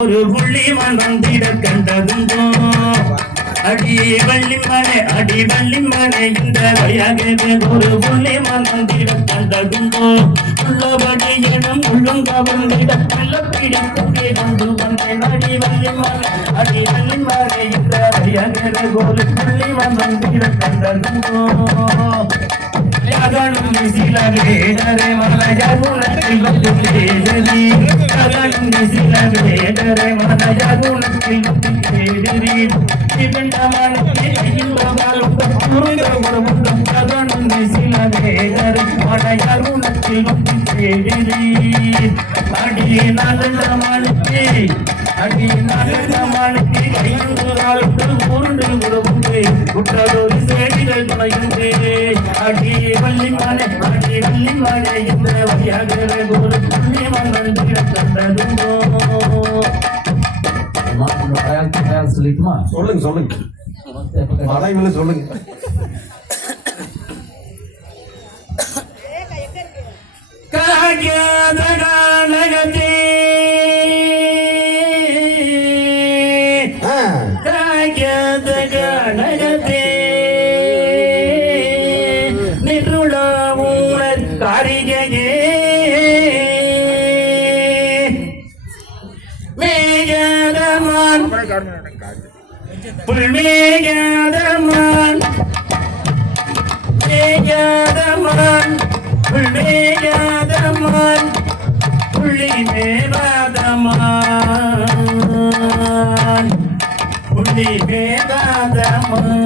ஒரு புள்ளிமான் வந்திட கண்டதுண்டோ அடி வள்ளிமலை இந்த வழியாகவே ஒரு புள்ளிமான் வந்திட கண்டதுண்டோ உள்ளபடி எனும் உள்ளும் கவர்ந்திட பிடித்தே கொண்டு வந்தேன் அடி வள்ளிமலை இந்த வழியாகவே ஒரு புள்ளிமான் வந்திட கண்டதுண்டோ யாகனும் சிலவேடரே மலையகுணத்தில் வந்து யாகனும் சிலவேடரே மலையகுணத்தில் வந்து தேடி இவண்டமானே இன்பவாலும் குருந்தவரும் யாகனும் சிலவேடரே மலையகுணத்தில் வந்து தேடி அடி நல்லமானே கையொன்றாலும் உருண்டு உறவுண்டே குற்றதொரு சேடிகள் துணையுண்டே அடி வள்ளிமலை இந்த வழியாகவே ஒரு புண்ணியமன் வந்திட கண்டதுண்டோ. சொல்லிட்டுமா சொல்லுங்க மலைகளை சொல்லுங்க. காகியாத கானகத்தே காகியாத கானகத்தே நிருளமுனர் காரிகையே மேகதமான் புல்மேகதமான் மேகதமான் புல்மேகதமான் புள்ளி மேகதமான் புள்ளி மேகதமான்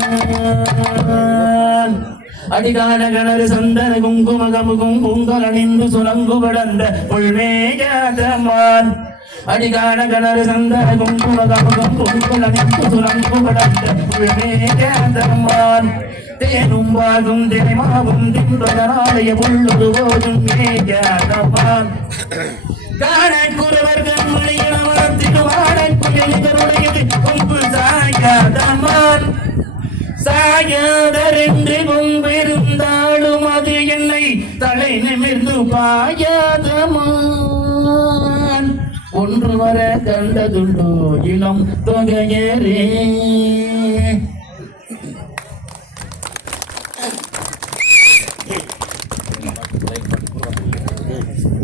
அடிகான கணரு சந்தன குங்கும கமுகும் பொங்கல் அணிந்து சுரங்கு படந்த புல்மேகதமான் அடிகான கணரு சந்தன குங்கும கமுகும் பொங்கல் அணிந்து சுரங்கு படந்த புல்மேகதமான் தேனும் வாகும் தேமாவும் தின்பதனாலய புள்ளொரு போதும் மேகதமான் காணக்குறவர் கண்மணியின் அமரத்திற்கு வாடக்குயலுடையது கொம்பு சாயதமான் சாயதரென்று கொம்பிருந்தாலும் அது என்னை தலை நிமிர்ந்து பாயதமான் ஒன்று வர கண்டதுண்டோ இளம் தொகையரே.